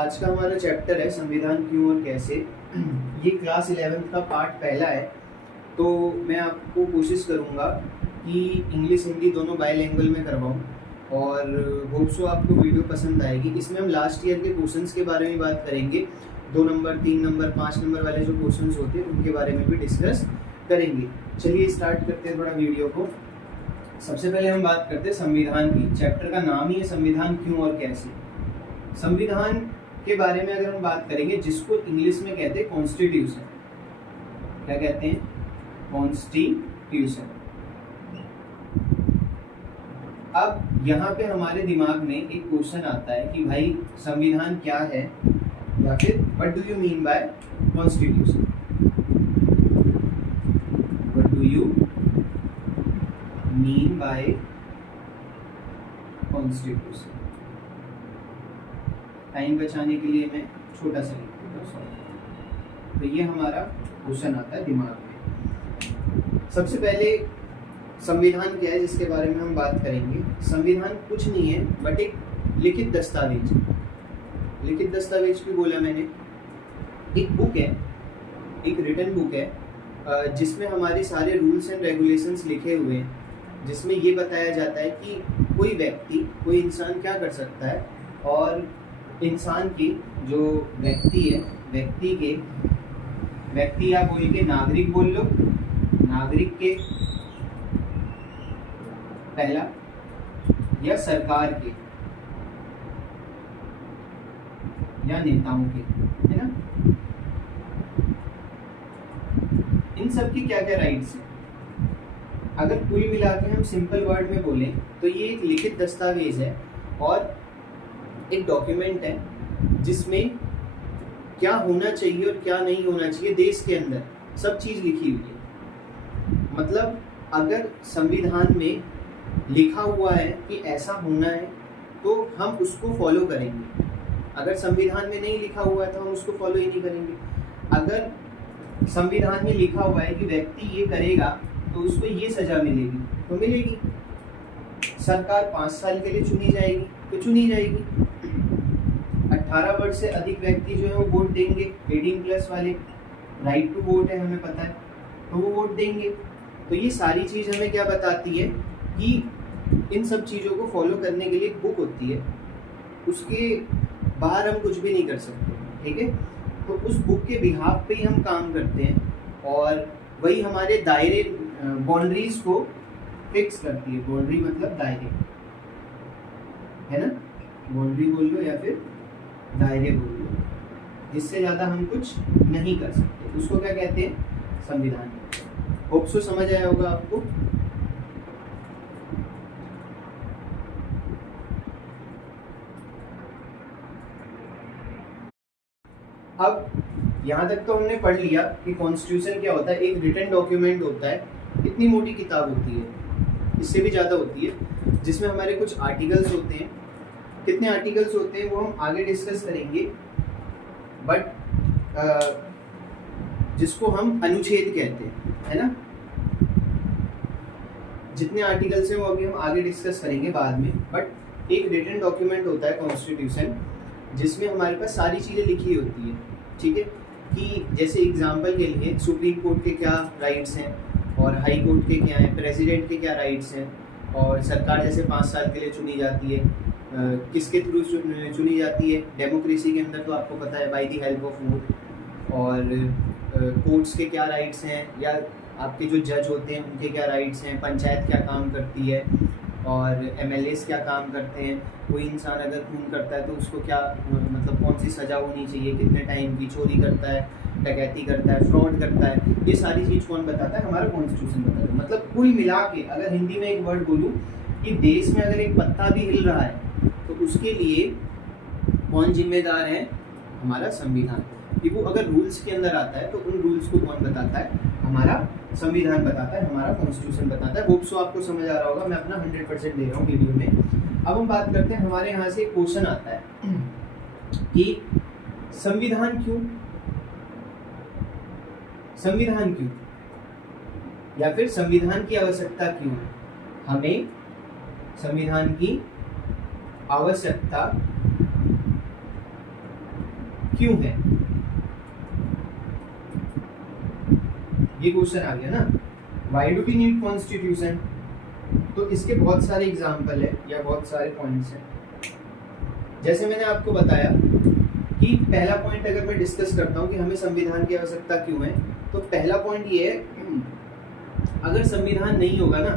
आज का हमारा चैप्टर है संविधान क्यों और कैसे। ये क्लास 11th का पार्ट पहला है। तो मैं आपको कोशिश करूँगा कि इंग्लिश हिंदी दोनों बाइलिंगुअल में करवाऊँ और होप सो आपको वीडियो पसंद आएगी। इसमें हम लास्ट ईयर के क्वेश्चंस के बारे में बात करेंगे। 2 नंबर 3 नंबर 5 नंबर वाले जो क्वेश्चंस होते हैं उनके बारे में भी डिस्कस करेंगे। चलिए स्टार्ट करते हैं थोड़ा वीडियो को। सबसे पहले हम बात करते हैं संविधान की। चैप्टर का नाम ही है संविधान क्यों और कैसे। संविधान के बारे में अगर हम बात करेंगे, जिसको इंग्लिश में कहते हैं कॉन्स्टिट्यूशन। क्या कहते हैं? कॉन्स्टिट्यूशन। अब यहाँ पे हमारे दिमाग में एक क्वेश्चन आता है कि भाई संविधान क्या है, या फिर what do you mean by constitution. What do you mean by constitution. Time बचाने के लिए मैं छोटा सा लिख देता हूँ। तो ये हमारा क्वेश्चन आता है दिमाग में। सबसे पहले संविधान क्या है जिसके बारे में हम बात करेंगे। संविधान कुछ नहीं है बट एक लिखित दस्तावेज। लिखित दस्तावेज क्यों बोला मैंने? एक बुक है, एक रिटन बुक है जिसमें हमारे सारे रूल्स एंड रेगुलेशंस लिखे हुए हैं, जिसमें ये बताया जाता है कि कोई व्यक्ति, कोई इंसान क्या कर सकता है, और इंसान की जो व्यक्ति है, व्यक्ति या बोल के नागरिक बोल लो, नागरिक के पहला, या सरकार के या नेताओं के, है ना, इन सब की क्या क्या राइट्स हैं। अगर कुल मिला के हम सिंपल वर्ड में बोलें तो ये एक लिखित दस्तावेज है और एक डॉक्यूमेंट है जिसमें क्या होना चाहिए और क्या नहीं होना चाहिए देश के अंदर, सब चीज़ लिखी हुई है। मतलब अगर संविधान में लिखा हुआ है कि ऐसा होना है तो हम उसको फॉलो करेंगे। अगर संविधान में नहीं लिखा हुआ है तो हम उसको फॉलो ही नहीं करेंगे। अगर संविधान में लिखा हुआ है कि व्यक्ति ये करेगा तो उसको ये सजा मिलेगी तो मिलेगी। सरकार 5 साल के लिए चुनी जाएगी तो चुनी जाएगी। 18 वर्ष से अधिक व्यक्ति जो है वो वोट देंगे, 18+ वाले, राइट टू वोट है हमें पता है, तो वो वोट देंगे। तो ये सारी चीज़ हमें क्या बताती है कि इन सब चीज़ों को फॉलो करने के लिए एक बुक होती है, उसके बाहर हम कुछ भी नहीं कर सकते, ठीक है। तो उस बुक के बिहाफ पे ही हम काम करते हैं और वही हमारे दायरे, बाउंड्रीज को फिक्स करती है। बाउंड्री मतलब दायरे, है ना, बाउंड्री बोल लो या फिर दायरे बोल लो, जिससे ज़्यादा हम कुछ नहीं कर सकते। उसको क्या कहते हैं? संविधान। होप सो समझ आया होगा आपको। अब यहाँ तक तो हमने पढ़ लिया कि कॉन्स्टिट्यूशन क्या होता है। एक रिटन डॉक्यूमेंट होता है, इतनी मोटी किताब होती है, इससे भी ज़्यादा होती है, जिसमें हमारे कुछ आर्टिकल्स होते हैं। कितने आर्टिकल्स होते हैं वो हम आगे डिस्कस करेंगे, बट जिसको हम अनुच्छेद कहते हैं, है ना। जितने आर्टिकल्स हैं वो अभी हम आगे डिस्कस करेंगे बाद में। बट एक रिटन डॉक्यूमेंट होता है कॉन्स्टिट्यूशन, जिसमें हमारे पास सारी चीज़ें लिखी होती है, ठीक है। कि जैसे एग्जाम्पल के लिए सुप्रीम कोर्ट के क्या राइट्स हैं और हाई कोर्ट के क्या हैं, प्रेसिडेंट के क्या राइट्स हैं, और सरकार जैसे 5 साल के लिए चुनी जाती है, किसके थ्रू चुनी जाती है। डेमोक्रेसी के अंदर तो आपको पता है by the help of vote. और कोर्ट्स के क्या राइट्स हैं, या आपके जो जज होते हैं उनके क्या राइट्स हैं, पंचायत क्या काम करती है, और MLAs क्या काम करते हैं। कोई इंसान अगर खून करता है तो उसको क्या, मतलब कौन सी सज़ा होनी चाहिए, कितने टाइम की, चोरी करता है, डकैती करता है, फ्रॉड करता है, ये सारी चीज़ कौन बताता है? हमारा कॉन्स्टिट्यूशन बताता है। मतलब कुल मिला के अगर हिंदी में एक वर्ड बोलूँ कि देश में अगर एक पत्ता भी हिल रहा है तो उसके लिए कौन जिम्मेदार है? हमारा संविधान। कि वो अगर रूल्स के अंदर आता है तो उन रूल्स को कौन बताता है? हमारा संविधान बताता है, हमारा कॉन्स्टिट्यूशन बताता है। होप सो आपको समझ आ रहा होगा, मैं अपना 100% दे रहा हूँ वीडियो में। अब हम बात करते हैं, हमारे यहाँ से एक क्वेश्चन आता है कि संविधान क्यों, संविधान क्यों, या फिर संविधान की आवश्यकता क्यों है। हमें संविधान की आवश्यकता क्यों है, ये क्वेश्चन आ गया ना, why do we need constitution. तो इसके बहुत सारे एग्जाम्पल है या बहुत सारे पॉइंट्स हैं। जैसे मैंने आपको बताया कि पहला पॉइंट अगर मैं डिस्कस करता हूँ कि हमें संविधान की आवश्यकता क्यों है, तो पहला पॉइंट ये है, अगर संविधान नहीं होगा ना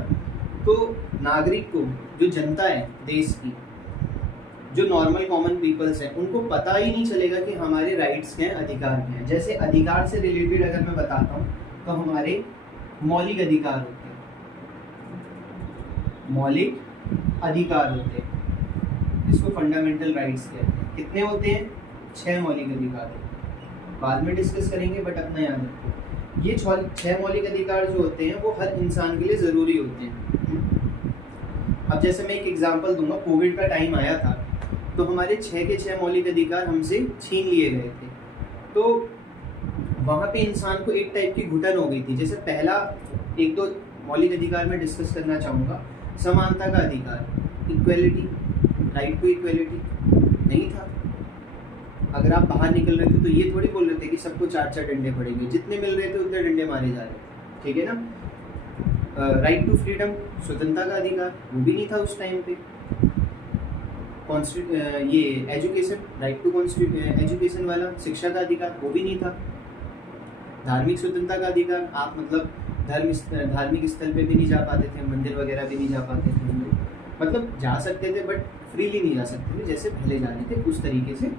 तो नागरिक को, जो जनता है देश की, जो नॉर्मल कॉमन पीपल्स हैं, उनको पता ही नहीं चलेगा कि हमारे राइट्स क्या हैं, अधिकार क्या हैं। जैसे अधिकार से रिलेटेड अगर मैं बताता हूँ तो हमारे मौलिक अधिकार होते हैं, मौलिक अधिकार होते हैं, जिसको फंडामेंटल राइट्स कहते हैं। कितने होते हैं? 6 मौलिक अधिकार होते हैं, बाद में डिस्कस करेंगे, बट अपना याद रखो ये 6 मौलिक अधिकार जो होते हैं वो हर इंसान के लिए ज़रूरी होते हैं। अब जैसे मैं एक एग्जांपल दूंगा, कोविड का टाइम आया था तो हमारे 6 के 6 मौलिक अधिकार हमसे छीन लिए गए थे। तो वहाँ पे इंसान को एक टाइप की घुटन हो गई थी। जैसे पहला 1-2 मौलिक अधिकार में डिस्कस करना चाहूँगा, समानता का अधिकार, इक्वेलिटी, राइट टू इक्वेलिटी नहीं था। अगर आप बाहर निकल रहे थे तो ये थोड़ी बोल रहे थे कि सबको 4-4 डंडे पड़ेंगे, जितने मिल रहे थे उतने डंडे मारे जा रहे थे, ठीक है ना। राइट टू फ्रीडम, स्वतंत्रता का अधिकार, वो भी नहीं था उस टाइम पे। ये एजुकेशन, राइट टू एजुकेशन वाला, शिक्षा का अधिकार, वो भी नहीं था। धार्मिक स्वतंत्रता का अधिकार, आप मतलब धार्मिक स्थल पे भी नहीं जा पाते थे, मंदिर वगैरह भी नहीं जा पाते थे हम लोग, मतलब जा सकते थे बट फ्रीली नहीं जा सकते थे, जैसे पहले जाते थे उस तरीके से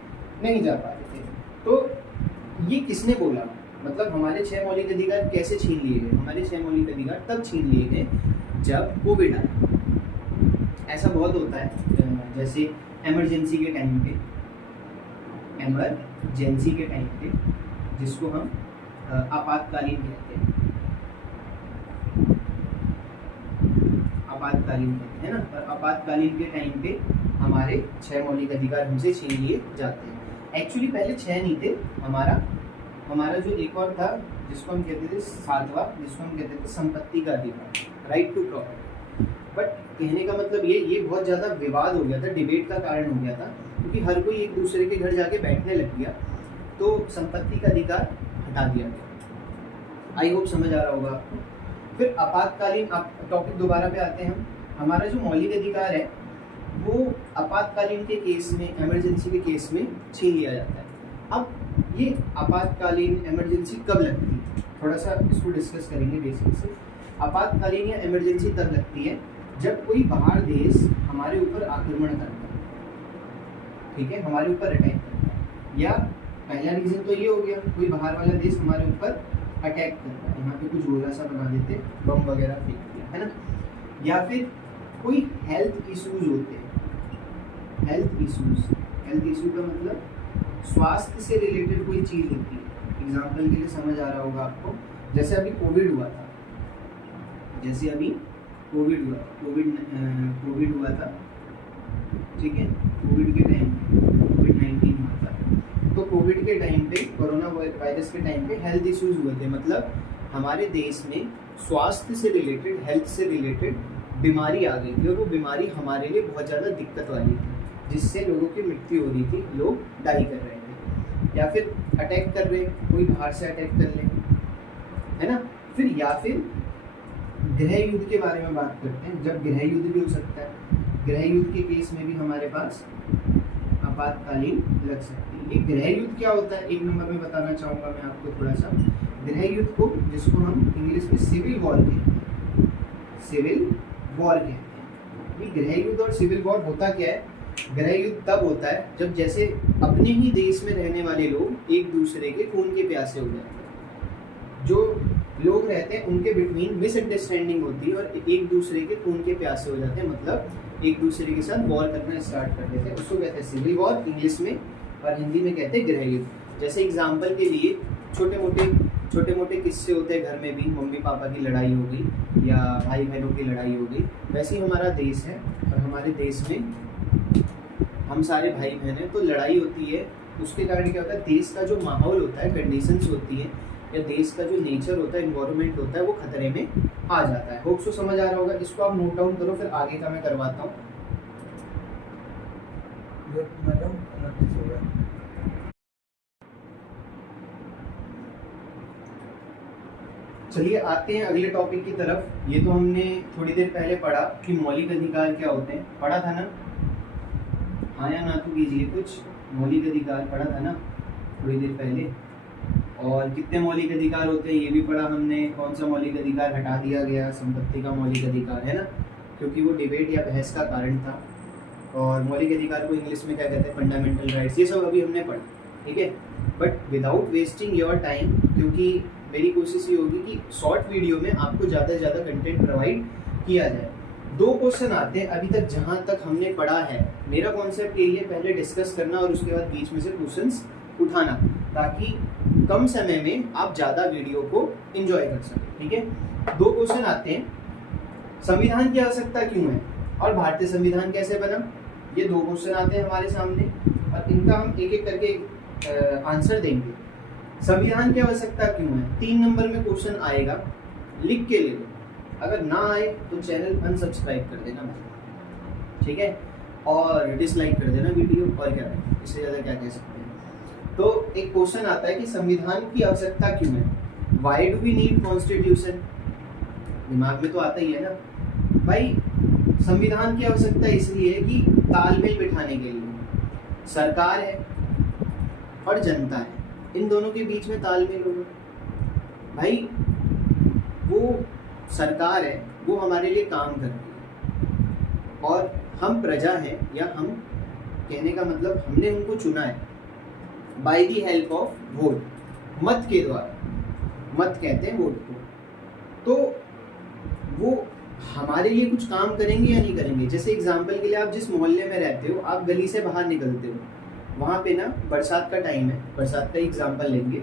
नहीं जा पाते थे। तो ये किसने बोला, मतलब हमारे 6 मौलिक अधिकार कैसे छीन लिए गए? हमारे 6 मौलिक अधिकार तब छीन लिए गए जब कोविड आया। ऐसा बहुत होता है, जैसे इमरजेंसी के टाइम पे, जिसको हम आपातकालीन कहते हैं, है ना। और आपातकालीन के टाइम पे हमारे 6 मौलिक अधिकार हमसे छीन लिए जाते हैं। एक्चुअली पहले 6 नहीं थे, हमारा जो एक और था जिसको हम कहते थे 7वां, जिसको हम कहते थे संपत्ति का अधिकार, राइट टू प्रॉपर्टी। बट कहने का मतलब ये बहुत ज़्यादा विवाद हो गया था, डिबेट का कारण हो गया था, क्योंकि हर कोई एक दूसरे के घर जाके बैठने लग गया, तो संपत्ति का अधिकार हटा दिया गया। आई होप समझ आ रहा होगा आपको। फिर आपातकालीन, टॉपिक दोबारा पे आते हैं हम। हमारा जो मौलिक अधिकार है वो आपातकालीन के केस में, इमरजेंसी के केस में छीन लिया जाता है। अब ये आपातकालीन इमरजेंसी कब लगती है, थोड़ा सा इसको डिस्कस करेंगे बेसिक से। आपातकालीन या इमरजेंसी तब लगती है जब कोई बाहर देश हमारे ऊपर आक्रमण करता है, ठीक है, हमारे ऊपर अटैक करता है। या पहला रीज़न तो ये हो गया, कोई बाहर वाला देश हमारे ऊपर अटैक करता है, यहाँ पे कुछ गोला सा बना देते, बम वगैरह फेंक दिया, है ना। या फिर कोई हेल्थ इश्यूज होते हैं, हेल्थ इशू का मतलब स्वास्थ्य से रिलेटेड कोई चीज़ होती है। एग्जाम्पल के लिए समझ आ रहा होगा आपको, जैसे अभी कोविड हुआ था, कोविड हुआ था, ठीक है, कोविड के टाइम पे कोविड-19 हुआ था। तो कोविड के टाइम पे, कोरोना वायरस के टाइम पे हेल्थ इश्यूज हुए थे, मतलब हमारे देश में स्वास्थ्य से रिलेटेड, हेल्थ से रिलेटेड बीमारी आ गई थी, और वो बीमारी हमारे लिए बहुत ज़्यादा दिक्कत वाली थी, जिससे लोगों की मृत्यु हो रही थी, लोग डाई कर रहे थे, या फिर अटैक कर रहे, कोई बाहर से अटैक कर ले, है ना। फिर या फिर गृह युद्ध के बारे में बात करते हैं, जब गृह युद्ध भी हो सकता है। गृह युद्ध के केस में भी हमारे पास आपातकालीन लग सकती है। एक गृह युद्ध क्या होता है, एक नंबर में बताना चाहूँगा मैं आपको थोड़ा सा। गृह युद्ध को, जिसको हम इंग्लिश में सिविल वॉर कहते हैं, ये गृह युद्ध और सिविल वॉर होता क्या है? गृह युद्ध तब होता है जब जैसे अपने ही देश में रहने वाले लोग एक दूसरे के खून के प्यासे हो जाते हैं, जो लोग रहते हैं उनके बिटवीन मिसअंडरस्टैंडिंग होती है और एक दूसरे के खून के प्यासे हो जाते हैं, मतलब एक दूसरे के साथ वॉर करना स्टार्ट कर देते हैं। उसको कहते हैं सिविल वॉर इंग्लिश में, और हिंदी में कहते हैं गृह युद्ध। जैसे एग्जाम्पल के लिए छोटे मोटे किस्से होते हैं घर में भी, मम्मी पापा की लड़ाई हो गई या भाई बहनों की लड़ाई हो गई, वैसे ही हमारा देश है, और हमारे देश में हम सारे भाई बहन हैं, तो लड़ाई होती है। उसके कारण क्या होता है, देश का जो माहौल होता है, कंडीशंस होती हैं, या देश का जो नेचर होता है, इन्वायरमेंट होता है, वो खतरे में आ जाता है। होप सो समझ आ रहा होगा। इसको आप नोट डाउन करो, फिर आगे का मैं करवाता हूँ। चलिए आते हैं अगले टॉपिक की तरफ। ये तो हमने थोड़ी देर पहले पढ़ा कि मौलिक अधिकार क्या होते हैं, पढ़ा था ना? हाँ या ना तो कीजिए कुछ। मौलिक अधिकार पढ़ा था ना थोड़ी देर पहले। और कितने मौलिक अधिकार होते हैं ये भी पढ़ा हमने। कौन सा मौलिक अधिकार हटा दिया गया, संपत्ति का मौलिक अधिकार, है ना, क्योंकि वो डिबेट या बहस का कारण था। और मौलिक अधिकार को इंग्लिश में क्या कहते हैं, फंडामेंटल राइट्स। ये सब अभी हमने पढ़ा, ठीक है। But without wasting your time, क्योंकि मेरी कोशिश ये होगी कि शॉर्ट वीडियो में आपको ज़्यादा से ज़्यादा कंटेंट प्रोवाइड किया जाए। 2 क्वेश्चन आते हैं अभी तक जहाँ तक हमने पढ़ा है। मेरा कॉन्सेप्ट यही है, पहले डिस्कस करना और उसके बाद बीच में से क्वेश्चंस उठाना, ताकि कम समय में आप ज़्यादा वीडियो को एंजॉय कर सकें, ठीक है। 2 क्वेश्चन आते हैं, संविधान की आवश्यकता क्यों है और भारतीय संविधान कैसे बना। ये 2 क्वेश्चन आते हैं हमारे सामने और इनका हम एक एक करके आंसर देंगे। संविधान की आवश्यकता क्यों है, 3 नंबर में क्वेश्चन आएगा, लिख के ले लो। अगर ना आए तो चैनल अनसब्सक्राइब कर देना, ठीक है, और डिसलाइक कर देना वीडियो, और क्या है, इससे ज़्यादा क्या कह सकते हैं। तो एक क्वेश्चन आता है कि संविधान की आवश्यकता क्यों है, why do we need constitution. दिमाग में तो आता ही है ना भाई। संविधान की आवश्यकता इसलिए है कि तालमेल बिठाने के लिए सरकार है और जनता है, इन दोनों के बीच में तालमेल होगा भाई। वो सरकार है, वो हमारे लिए काम कर रही है और हम प्रजा हैं, या हम कहने का मतलब हमने उनको चुना है by the help of vote, मत के द्वारा। मत कहते हैं वोट को। तो वो हमारे लिए कुछ काम करेंगे या नहीं करेंगे। जैसे एग्जाम्पल के लिए, आप जिस मोहल्ले में रहते हो, आप गली से बाहर निकलते हो, वहाँ पे ना बरसात का टाइम है, बरसात का एग्जाम्पल लेंगे।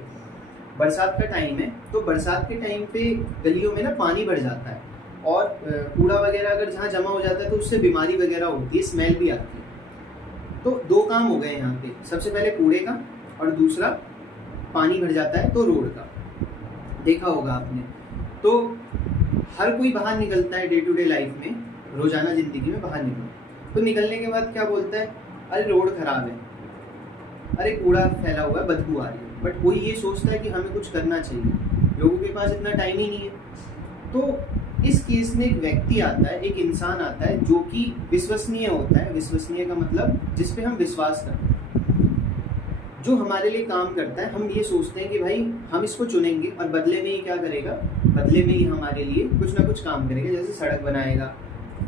बरसात का टाइम है तो बरसात के टाइम पे गलियों में ना पानी भर जाता है और कूड़ा वगैरह अगर जहाँ जमा हो जाता है तो उससे बीमारी वगैरह होती है, स्मेल भी आती है। तो 2 काम हो गए यहाँ पे, सबसे पहले कूड़े का और दूसरा पानी भर जाता है तो रोड का। देखा होगा आपने। तो हर कोई बाहर निकलता है डे टू डे लाइफ में, रोजाना जिंदगी में बाहर निकलता, तो निकलने के बाद क्या बोलता है, अरे रोड खराब है, अरे कूड़ा फैला हुआ है, बदबू आ रही है। बट कोई ये सोचता है कि हमें कुछ करना चाहिए, लोगों के पास इतना टाइम ही नहीं है। तो इस केस में एक व्यक्ति आता है, एक इंसान आता है जो कि विश्वसनीय होता है। विश्वसनीय का मतलब जिस पे हम विश्वास करते हैं, जो हमारे लिए काम करता है। हम ये सोचते हैं कि भाई हम इसको चुनेंगे और बदले में ये क्या करेगा, बदले में ये हमारे लिए कुछ ना कुछ काम करेगा। जैसे सड़क बनाएगा,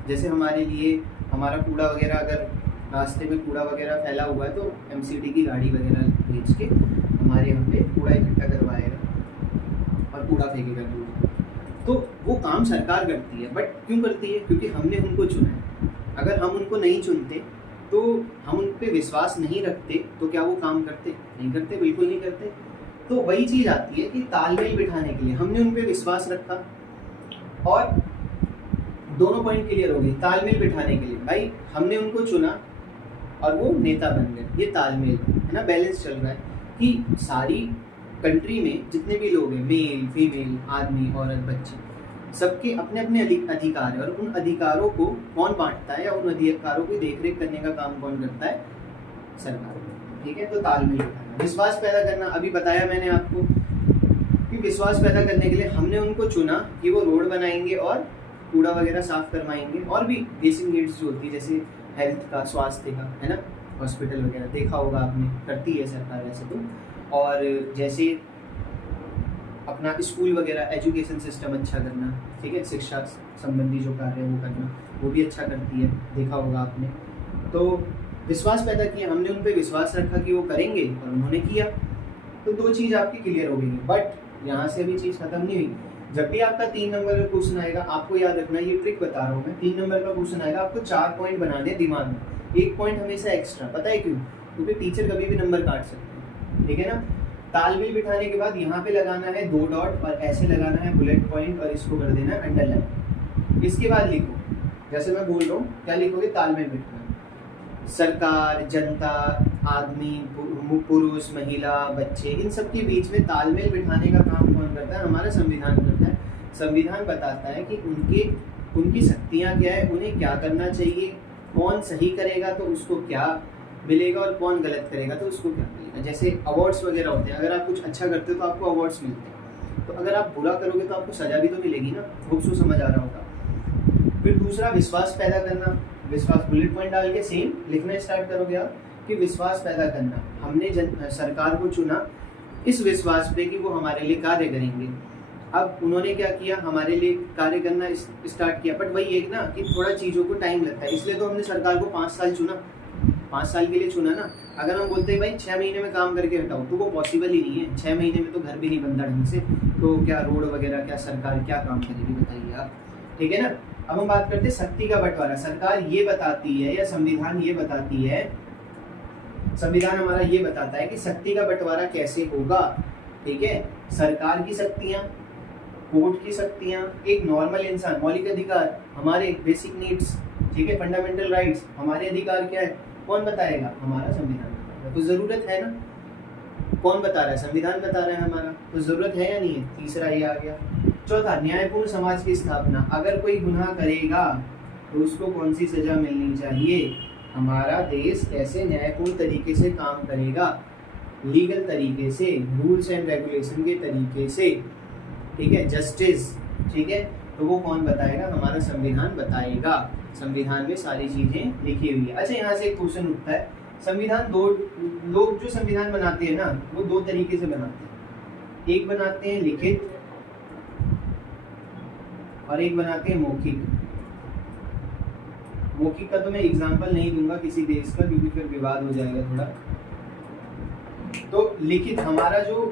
जैसे हमारे लिए हमारा कूड़ा वगैरह, अगर रास्ते में कूड़ा वगैरह फैला हुआ है तो एमसीडी की गाड़ी वगैरह भेज के हमारे यहाँ पे कूड़ा इकट्ठा करवाएगा और कूड़ा फेंकेगा दूर। तो वो काम सरकार करती है। बट क्यों करती है, क्योंकि हमने उनको चुना है। अगर हम उनको नहीं चुनते, तो हम उन पर विश्वास नहीं रखते, तो क्या वो काम करते? नहीं करते, बिल्कुल नहीं करते। तो वही चीज़ आती है कि तालमेल बिठाने के लिए हमने उन पर विश्वास रखा और दोनों पॉइंट क्लियर हो गए। तालमेल बिठाने के लिए भाई हमने उनको चुना और वो नेता बन गए, ये तालमेल है ना, बैलेंस चल रहा है कि सारी कंट्री में जितने भी लोग हैं, मेल फीमेल, आदमी औरत बच्चे, सबके अपने अपने अधिकार है और उन अधिकारों को कौन बांटता है या उन अधिकारों की देखरेख करने का काम कौन करता है? सरकार, ठीक है। तो तालमेल बिठाना, विश्वास पैदा करना, अभी बताया मैंने आपको कि विश्वास पैदा करने के लिए हमने उनको चुना कि वो रोड बनाएंगे और कूड़ा वगैरह साफ करवाएंगे, और भी बेसिक नीड्स जो होती है जैसे हेल्थ का, स्वास्थ्य का, है ना, हॉस्पिटल वगैरह देखा होगा आपने, करती है सरकार वैसे तो। और जैसे अपना स्कूल वगैरह, एजुकेशन सिस्टम अच्छा करना, ठीक है, शिक्षा संबंधी जो कार्य है वो करना, वो भी अच्छा करती है, देखा होगा आपने। तो विश्वास पैदा किया, हमने उन पर विश्वास रखा कि वो करेंगे और उन्होंने किया। तो 2 चीज़ आपकी क्लियर हो गई। बट यहाँ से अभी चीज़ खत्म नहीं हुई। जब भी आपका 3 नंबर का क्वेश्चन आएगा, आपको याद रखना, ये ट्रिक बता रहा हूँ मैं। 3 नंबर का क्वेश्चन आएगा, आपको 4 पॉइंट बनाने दिमाग में, 1 पॉइंट हमेशा एक्स्ट्रा। पता है क्यों? क्योंकि टीचर कभी भी नंबर काट सकते हैं, ठीक है ना। तालमेल बिठाने के बाद यहाँ पे लगाना है 2 डॉट और ऐसे लगाना है बुलेट पॉइंट और इसको कर देना है अंडरलाइन। इसके बाद लिखो, जैसे मैं बोल रहा हूँ, क्या लिखोगे? तालमेल बिठाना, सरकार, जनता, आदमी, पुरुष, महिला, बच्चे, इन सब के बीच में तालमेल बिठाने का काम कौन करता है? हमारा संविधान करता है। संविधान बताता है कि उनकी शक्तियाँ क्या है, उन्हें क्या करना चाहिए, कौन सही करेगा तो उसको क्या मिलेगा और कौन गलत करेगा तो उसको क्या मिलेगा। जैसे अवार्ड्स वगैरह होते हैं, अगर आप कुछ अच्छा करते हो तो आपको अवार्ड्स मिलते हैं, तो अगर आप बुरा करोगे तो आपको सजा भी तो मिलेगी ना। होप्स को समझ आ रहा होगा। फिर दूसरा, विश्वास पैदा करना। विश्वास बुलेट पॉइंट डाल के सेम लिखना स्टार्ट करोगे आप कि विश्वास पैदा करना। हमने सरकार को चुना इस विश्वास पे कि वो हमारे लिए कार्य करेंगे। अब उन्होंने क्या किया, हमारे लिए कार्य करना स्टार्ट किया, बट वही एक ना कि थोड़ा चीज़ों को टाइम लगता है। इसलिए तो हमने सरकार को 5 साल चुना, 5 साल के लिए चुना ना। अगर हम बोलते हैं भाई 6 महीने में काम करके हटाओ, तो वो पॉसिबल ही नहीं है। 6 महीने में तो घर भी नहीं बनता ढंग से, तो क्या रोड वगैरह, क्या सरकार क्या काम करेगी बताइए आप, ठीक है ना। अब हम बात करते हैं शक्ति का बंटवारा। सरकार ये बताती है या संविधान ये बताती है, संविधान हमारा ये बताता है कि शक्ति का बंटवारा कैसे होगा, ठीक है। सरकार की शक्तियां, कोर्ट की शक्तियां, एक नॉर्मल इंसान, मौलिक अधिकार, हमारे बेसिक नीड्स, ठीक है, फंडामेंटल राइट्स, हमारे अधिकार क्या है, कौन बताएगा, हमारा संविधान। तो जरूरत है ना, कौन बता रहा है, संविधान बता रहा है हमारा, तो जरूरत है या नहीं है। तीसरा ये आ गया। चौथा, न्यायपूर्ण समाज की स्थापना। अगर कोई गुनाह करेगा तो उसको कौन सी सजा मिलनी चाहिए, हमारा देश कैसे न्यायपूर्ण तरीके से काम करेगा, लीगल तरीके से, रूल्स एंड रेगुलेशन के तरीके से, ठीक है, जस्टिस, ठीक है, तो वो कौन बताएगा, हमारा संविधान बताएगा। संविधान में सारी चीजें लिखी हुई है। अच्छा, यहाँ से एक क्वेश्चन उठता है, संविधान दो लोग जो संविधान बनाते हैं ना, वो 2 तरीके से बनाते हैं। एक बनाते हैं लिखित और एक बनाते हैं मौखिक। मौखिक का तो मैं एग्जांपल नहीं दूंगा किसी देश का, क्योंकि फिर विवाद हो जाएगा थोड़ा। तो लिखित हमारा जो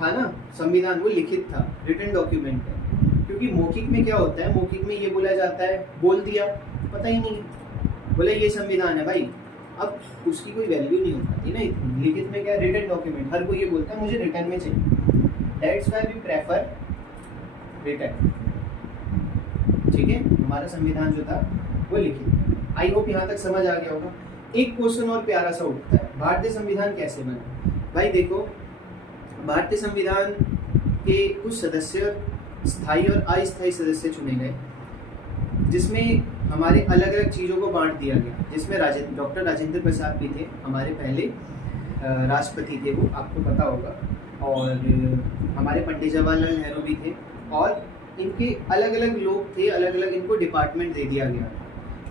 था ना संविधान, वो लिखित था, रिटन डॉक्यूमेंट है। क्योंकि मौखिक में क्या होता है, मौखिक में ये बोला जाता है, बोल दिया, पता ही नहीं, बोले ये संविधान है भाई, अब उसकी कोई वैल्यू नहीं हो पाती ना इतनी। लिखित में क्या, रिटन डॉक्यूमेंट, हर कोई ये बोलता है मुझे रिटन में चाहिए, that's why we prefer written, ठीक है। हमारा संविधान जो था वो लिखित। आई होप यहाँ तक समझ आ गया होगा। एक क्वेश्चन और प्यारा सा उठता है, भारतीय संविधान कैसे बना। भाई देखो, भारतीय संविधान के कुछ सदस्य स्थायी और अस्थायी सदस्य चुने गए, जिसमें हमारे अलग अलग चीज़ों को बांट दिया गया। जिसमें डॉक्टर राजेंद्र प्रसाद भी थे, हमारे पहले राष्ट्रपति थे, वो आपको पता होगा, और हमारे पंडित जवाहरलाल नेहरू भी थे, और इनके अलग अलग लोग थे, अलग अलग इनको डिपार्टमेंट दे दिया गया,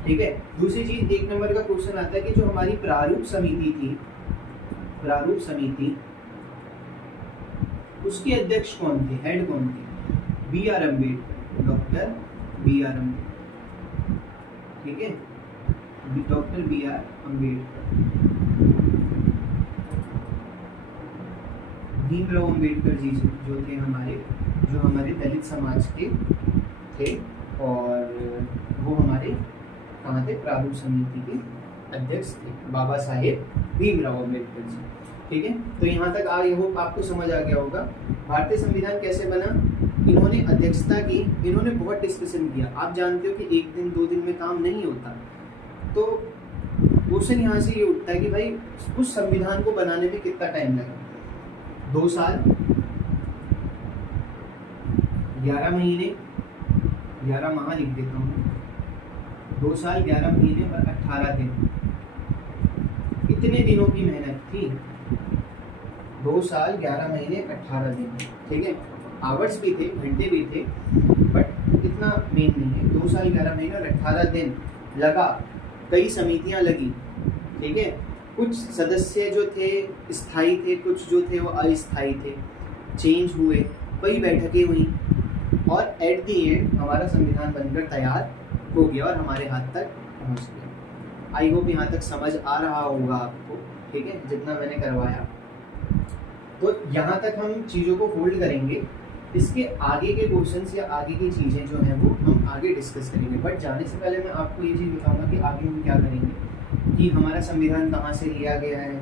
ठीक है। दूसरी चीज, 1 नंबर का क्वेश्चन आता है कि जो हमारी प्रारूप समिति थी, प्रारूप समिति, उसके अध्यक्ष कौन थे, हेड कौन थे, B.R. Ambedkar, doctor B.R. Ambedkar, ठीक है, डॉक्टर B.R. अम्बेडकर। भीमराव अम्बेडकर जी जो थे हमारे दलित समाज के थे, और वो हमारे कहाँ थे, प्रारूप समिति के अध्यक्ष थे, बाबा साहेब भीमराव अम्बेडकर जी, ठीक है। तो यहाँ तक आई होप आपको समझ आ गया होगा भारतीय संविधान कैसे बना। इन्होंने अध्यक्षता की, इन्होंने बहुत डिस्कशन किया। आप जानते हो कि 1 दिन 2 दिन में काम नहीं होता। तो क्वेश्चन यहाँ से ये उठता है कि भाई उस संविधान को बनाने में कितना टाइम लगा, 2 साल, 11 महीने, 11 माह लिख देता हूँ, 2 साल 11 महीने और 18 दिन, इतने दिनों की मेहनत थी। 2 साल 11 महीने 18 दिन, ठीक है। आवर्स भी थे, घंटे भी थे, बट इतना मेन नहीं है। 2 साल 11 महीने और 18 दिन लगा। कई समितियां लगी, ठीक है। कुछ सदस्य जो थे स्थायी थे, कुछ जो थे वो अस्थायी थे, चेंज हुए, कई बैठकें हुई, और एट दी एंड हमारा संविधान बनकर तैयार हो गया और हमारे हाथ तक पहुंच गया। आई होप यहाँ तक समझ आ रहा होगा आपको, ठीक है, जितना मैंने करवाया। तो यहाँ तक हम चीज़ों को होल्ड करेंगे। इसके आगे के क्वेश्चंस या आगे की चीज़ें जो हैं वो हम आगे डिस्कस करेंगे। बट जाने से पहले मैं आपको ये चीज़ बताऊंगा कि आगे हम क्या करेंगे, कि हमारा संविधान कहाँ से लिया गया है,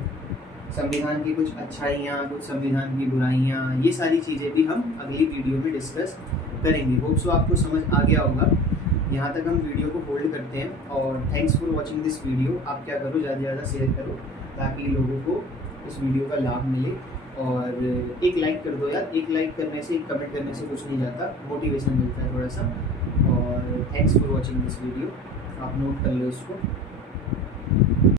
संविधान की कुछ अच्छाइयाँ, कुछ संविधान की बुराइयाँ, ये सारी चीज़ें भी हम अगली वीडियो में डिस्कस करेंगे। होप सो आपको समझ आ गया होगा। यहाँ तक हम वीडियो को होल्ड करते हैं, और thanks for watching this video. आप क्या करो, ज़्यादा से ज़्यादा शेयर करो ताकि लोगों को इस वीडियो का लाभ मिले, और एक लाइक कर दो यार। एक लाइक करने से, एक कमेंट करने से कुछ नहीं जाता, मोटिवेशन मिलता है थोड़ा सा। और thanks for watching this video, आप नोट कर लो इसको।